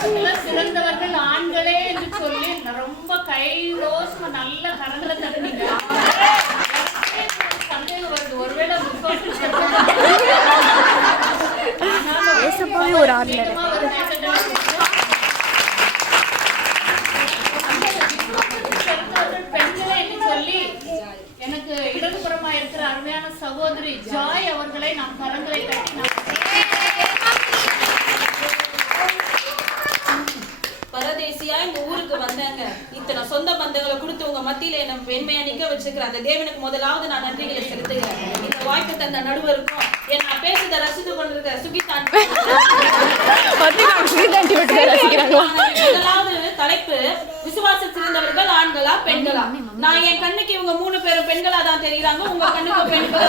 சிறந்தவர்கள் ஆண்களே என்று சொல்லி ரொம்ப கைரோசமா நல்ல கரங்களை தட்டுனீங்க. ஒருவேளை ஒரு சொல்லி எனக்கு இடதுபுறமா இருக்கிற அருமையான சகோதரி ஜாய் அவர்களை நாம் கரங்களை நாம் வந்தாங்க இத்தனை சொந்த பந்தங்களை கொடுத்து உங்க மத்தியில என்ன பெண்மையா நிக்க வச்சிருக்கிற அந்த தேவனுக்கு முதலாவது நான் நன்றிகளை செலுத்துகிறேன். இந்த வாய்ப்பு தந்த நடுவருக்கும் என் நான் பேசுறத ரசித்து கொண்டிருக்கிற சுகிதான். முதலாவது தலைப்பு விசுவாசம் சிறந்தவர்கள் ஆண்களா பெண்களா? நான் என் கண்ணுக்கு இவங்க மூணு பேரும் பெண்களா தான் தெரியுறாங்க. உங்க கண்ணுக்கு பெண்களா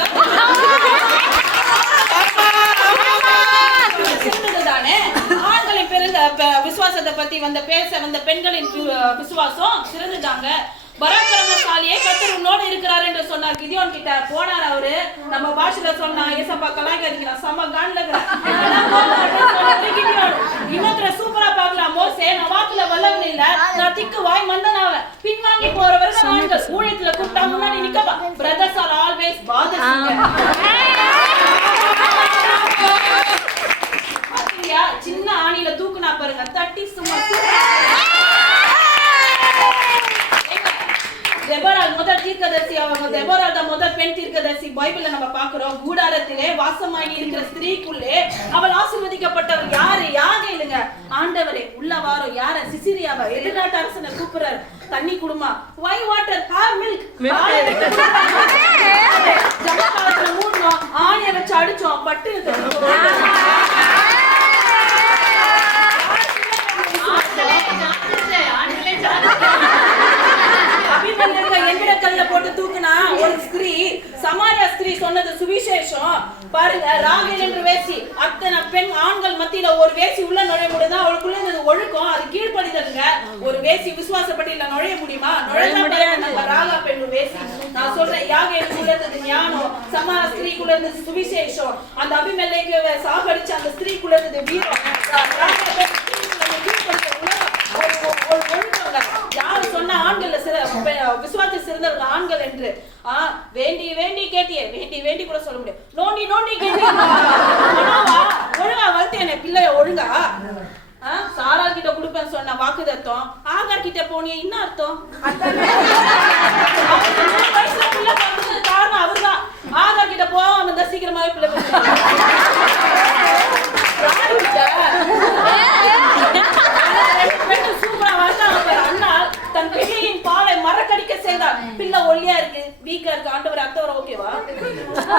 தானே விசுவாசத்தை பத்தி வந்த பேச வந்த பெண்களின் விசுவாசம் சிறந்துட்டாங்க பராக்கிரமசாலியே கத்தர் உன்னோட இருக்கிறார் என்று சொன்னார். கிதியோன் கிட்ட போனார் அவரு. நம்ம பாஷையில சொன்னா ஏசப்பா கலாய்க்காதீங்க. செம்ம காண்ல இன்னொருத்தர சூப்பரா பாக்கலாம் மோசே நான் வாக்குல வல்லவன் இல்ல. நான் திக்கு வாய் மந்தனாவ பின்வாங்கி போறவர்கள் ஊழியத்துல கூப்பிட்டா முன்னாடி நிக்கப்பா பிரதர்ஸ் ஆர் ஆல்வேஸ் பாதர் பாத்தீங்களா சின்ன ஆணில தூக்குனா பாருங்க. தட்டி சும்மா தெபோரால் முதல் தீர்க்கதரிசி அவங்க தெபோரால் தான் முதல் பெண் தீர்க்கதரிசி. பைபிள்ல நம்ம பாக்குறோம் கூடாரத்திலே வாசமாகி இருக்கிற ஸ்திரீக்குள்ளே அவள் ஆசீர்வதிக்கப்பட்டவள் யாரு? யாரு இல்லைங்க ஆண்டவரே உள்ள வாரம் யார? சிசிரியாவ எதிர்நாட்டு அரசனை கூப்பிடுறாரு. தண்ணி குடுமா. ஒய் வாட்டர் ஹார் மில்க் மூடணும். ஆணிய வச்சு அடிச்சோம். பட்டு ஆண்களே ஆண்களே ஜாதி அபிமன்யுங்க எந்திர கல்ல போட்டு தூக்குனா ஒரு ஸ்திரீ சமாரியா ஸ்திரீ சொன்னது சுவிசேஷம் பாருங்க ராகேல் என்று வேசி அத்தனை பெண் ஆண்கள் மத்தியில ஒரு வேசி உள்ள நுழைய முடியுதா? அவளுக்குள்ள இருந்தது ஒழுக்கம் அது கீழ்ப்படிதலுங்க ஒரு வேசி விசுவாசப்பட்டியில நுழைய முடியுமா? நுழைய நம்ம ராகா பெண் வேசி. நான் சொல்றேன் யாகேலுக்குள்ள இருந்தது ஞானம் சமார ஸ்திரீக்குள்ள இருந்தது சுவிசேஷம். அந்த அபிமெல்லைக்கு சாகடிச்ச அந்த ஸ்திரீக்குள்ள இருந்தது வீரம் ராகேல் பெண் ஸ்திரீக்குள்ள இருந்தது கீழ்ப்படிதல் உலகம். ஒரு ஒரு- ஒரு ஒழுக்கங்க. யாரு சொன்ன ஆண்கள்ல சிற பெ- விசுவாசத்தில் சிறந்தவர்கள் ஆண்கள் என்று ஆ வேண்டி வேண்டி கேட்டியே வேண்டி வேண்டி கூட சொல்ல முடியும் நோண்டி நோண்டி கேட்டியே ஆனாவா? ஒழுங்கா வளர்த்தேனே பிள்ளைய ஒழுங்கா சாரா கிட்ட கொடுப்பேன்னு சொன்ன வாக்குதத்தம் ஆகார் கிட்ட போனியே என்ன அர்த்தம்? காரணம் அவர்தான். ஆகார் கிட்ட போகாம இருந்தா சீக்கிரமாவே பிள்ளை சூப்பரா பாரு. அண்ணா தன் பிள்ளையின் பாலை மறக்கடிக்க செய்தார். பிள்ளை ஒல்லியா இருக்கு. வீக்கா இருக்கு. ஆண்டவர் அத்தவர ஓகேவா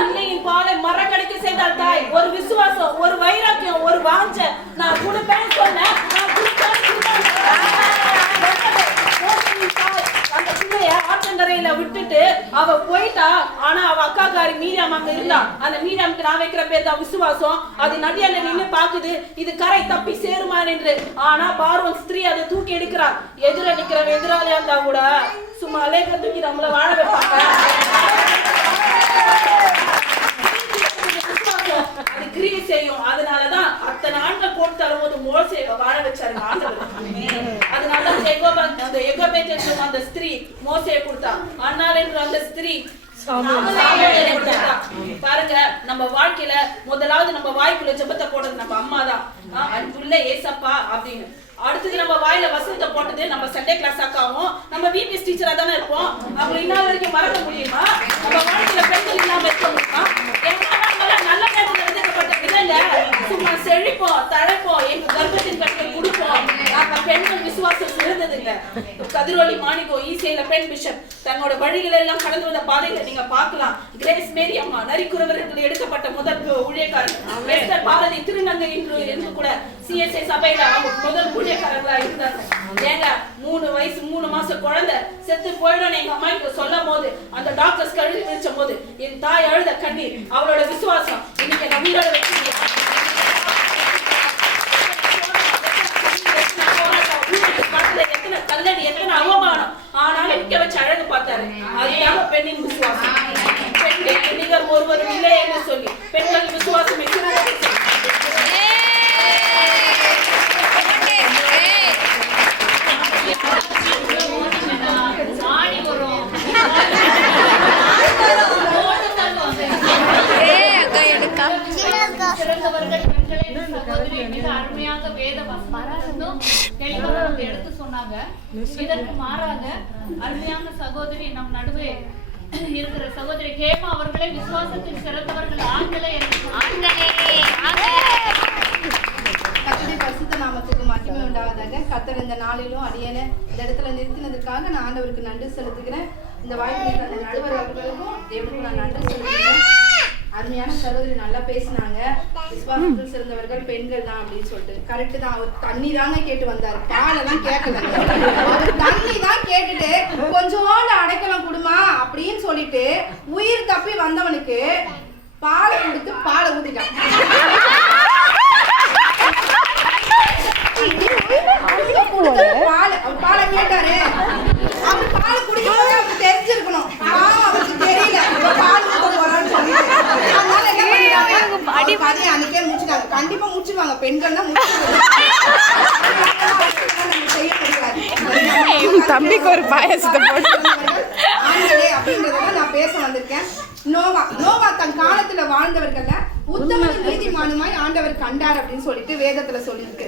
பிள்ளையின் பாலை மறக்கடிக்க செய்தார் தாய். ஒரு விசுவாசம் ஒரு வைராக்கியம் ஒரு வாஞ்ச. நான் கொடுப்பேன்னு சொன்னேன். நான் கொடுப்பேன் அந்த பிள்ளைய ஆற்றங்கரையில விட்டுட்டு அவ போயிட்டா. ஆனா அவ அக்காக்காரி மீரியாம் அங்க இருந்தா. அந்த மீரியாமுக்கு நான் வைக்கிற பேர் தான் விசுவாசம். அது நதியால நின்று பாக்குது. இது கரை தப்பி சேருமா என்று ஆனா பார்வன் ஸ்திரீ அதை தூக்கி எடுக்கிறார். எதிர நிக்கிற எதிராளியா இருந்தா கூட சும்மா அலேக்க தூக்கி நம்மள வாழ வைப்பாங்க. அது கிரியை செய்யும். போட்டு தரும்போது மோசே வாழ வச்சாரு ஆண்டவர் எகோபா அந்த என்ற அந்த ஸ்திரீ மோசையை கொடுத்தா. அன்னார் என்ற அந்த ஸ்திரீ. பாருங்க நம்ம வாழ்க்கையில முதலாவது நம்ம வாய்க்குள்ள ஜெபத்தை போடுறது நம்ம அம்மா தான் அன்புள்ள ஏசப்பா அப்படின்னு. அடுத்தது நம்ம வாயில வசனத்தை போட்டது நம்ம சண்டே கிளாஸ் அக்காவும் நம்ம விபிஎஸ் டீச்சரா தானே இருப்போம். அவங்க இன்னும் வரைக்கும் மறக்க முடியுமா? நம்ம வாழ்க்கையில பெண்கள் இல்லாம இருக்க முடியுமா எங்க அம்மாங்கெல்லாம் நல்ல நேரத்துல விதைக்கப்பட்ட விதையில சும்மா செழிப்போம் தழைப்போம் எங்க கர்ப்பத்தின் கற்கள் கொடுப்போம் நாங்க பெண்கள் சிறந்ததுங்க கதிரொலி மாணிக்கம் ஈசையில பெண் பிஷப் தன்னோட வழிகளை எல்லாம் கடந்து வந்த பாதைகளை நீங்க பார்க்கலாம். கிரேஸ் மேரி அம்மா நரிக்குறவர்கள் எடுக்கப்பட்ட முதல் ஊழியக்காரர். பாரதி திருநங்கை என்று என்று கூட சிஎஸ்ஐ சபையில அவங்க முதல் ஊழியக்காரர்களா இருந்தாங்க ஏங்க மூணு வயசு மூணு மாசம் குழந்தை செத்து போயிடும் எங்க அம்மா இப்ப சொல்லும் போது அந்த டாக்டர்ஸ் கழுவி வச்ச போது என் தாய் அழுத கண்ணீர் அவளோட விசுவாசம் இன்னைக்கு என்ன உயிரோட தந்தடி எத்தனை அவமானம். ஆனாலும் நிக்க வச்சு அழகு பார்த்தாரு. அதுதான் பெண்ணின் விசுவாசம். பெண்களுக்கு நிகர் ஒருவர் இல்லை என்று சொல்லி பெண்கள் விசுவாசம் சிறந்தவர்கள் இருக்கிறது வேத வசனத்திலிருந்தும் தெளிவாக எடுத்து சொன்னாங்க. இதற்கு மாறாக அருமையான சகோதரி நம் நடுவே இருக்கிற சகோதரி ஹேமா அவர்களை விசுவாசத்தில் சிறந்தவர்கள் ஆண்களே என்று கர்த்தருடைய பரிசுத்த நாமத்துக்கு மகிமை உண்டாவதாக. கத்தர் இந்த நாளிலும் அடியனை இந்த இடத்துல நிறுத்தினதுக்காக நான் ஆண்டவருக்கு நன்றி செலுத்துகிறேன். இந்த வாய்ப்பை அந்த நடுவர் அவர்களுக்கும் தேவனுக்கு நான் நன்றி செலுத்துகிறேன். அருமையான சகோதரி நல்லா பேசினாங்க. விசுவாசத்தில் சிறந்தவர்கள் பெண்கள் தான் அப்படின்னு சொல்லிட்டு. கரெக்ட் தான். அவர் தண்ணி தாங்க கேட்டு வந்தாரு. பாலெல்லாம் கேட்கல. அவர் தண்ணி தான் கேட்டுட்டு கொஞ்சோண்டு அடைக்கலம் கொடுமா அப்படின்னு சொல்லிட்டு உயிர் தப்பி வந்தவனுக்கு பாலை கொடுத்து பாலை ஊத்திட்டான். பால் அவர் பாலை கேட்டாரு. அவர் பாலை குடிக்கும்போது அவருக்கு தெரிஞ்சிருக்கணும். அவருக்கு தெரியல. முடிச்சிருவாங்க பெண்கள்னா தம்பிக்கு ஒரு பாயாசத்தை போட்டு. ஆண்களே அப்படின்றதெல்லாம் நான் பேச வந்திருக்கேன். நோவா நோவா தன் காலத்துல வாழ்ந்தவர்கள்ல உத்தமனும் நீதிமானுமாய் ஆண்டவர் கண்டார் அப்படின்னு சொல்லிட்டு வேதத்துல சொல்லியிருக்கு.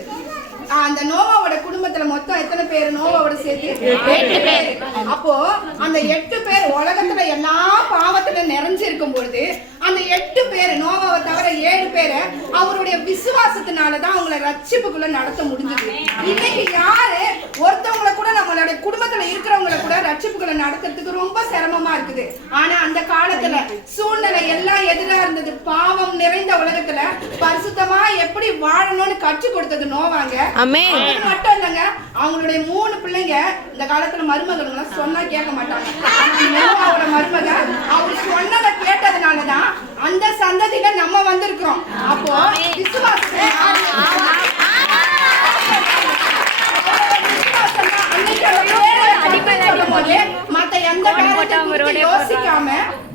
அந்த நோவாவோட குடும்பத்துல மொத்தம் எத்தனை பேர்? நோவாவோட சேர்த்து எட்டு பேர். அப்போ அந்த எட்டு பேர் உலகத்துல எல்லா நிறைஞ்சிருக்கும் பொழுது அந்த எட்டு பேர் நோவாவை தவிர ஏழு பேரை அவருடைய விசுவாசத்தினாலதான் அவங்கள ரட்சிப்புக்குள்ள நடத்த முடிஞ்சது. இன்னைக்கு யாரு? ஒருத்தவங்கள கூட நம்மளுடைய குடும்பத்துல இருக்கிறவங்கள கூட ரட்சிப்புக்குள்ள நடத்துறதுக்கு ரொம்ப சிரமமா இருக்குது. ஆனா அந்த காலத்துல சூழ்நிலை எல்லாம் எதிரா இருந்தது. பாவம் நிறைந்த உலகத்துல பரிசுத்தமா எப்படி வாழணும்னு கற்றுக் கொடுத்தது நோவாங்க. மட்டும் இல்லைங்க அவங்களுடைய மூணு பிள்ளைங்க இந்த காலத்துல மருமகனுங்க சொன்னா கேட்க மாட்டாங்க ஆனா நோவாவோட மருமக அவர் சொன்னதை கேட்டதுனாலதான் அந்த சந்ததியில நம்ம வந்திருக்கிறோம். அப்போ விசுவாசத்தை மத்த எந்த யோசிக்காம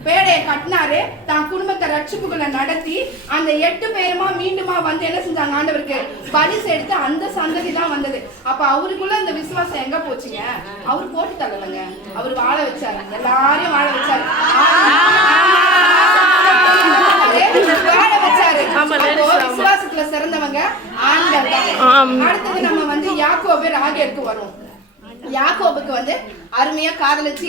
பேடையை கட்டினாரு. தான் குடும்பத்தை ரட்சிப்புகளை நடத்தி அந்த எட்டு பேருமா மீண்டுமா வந்து என்ன செஞ்சாங்க? ஆண்டவருக்கு பரிசு எடுத்து அந்த சந்ததி தான் வந்தது. அப்ப அவருக்குள்ள அந்த விசுவாசம் எங்க போச்சுங்க? அவர் போட்டு தள்ளலங்க அவர் வாழ வச்சாரு. எல்லாரையும் வாழ வச்சாரு வாழ வச்சாரு அப்போ விசுவாசத்துல சிறந்தவங்க ஆண்கள் அடுத்தது நம்ம வந்து யாக்கோபு ராகேருக்கு வரும் யாக்கோபுக்கு வந்து அருமையா காதலிச்சு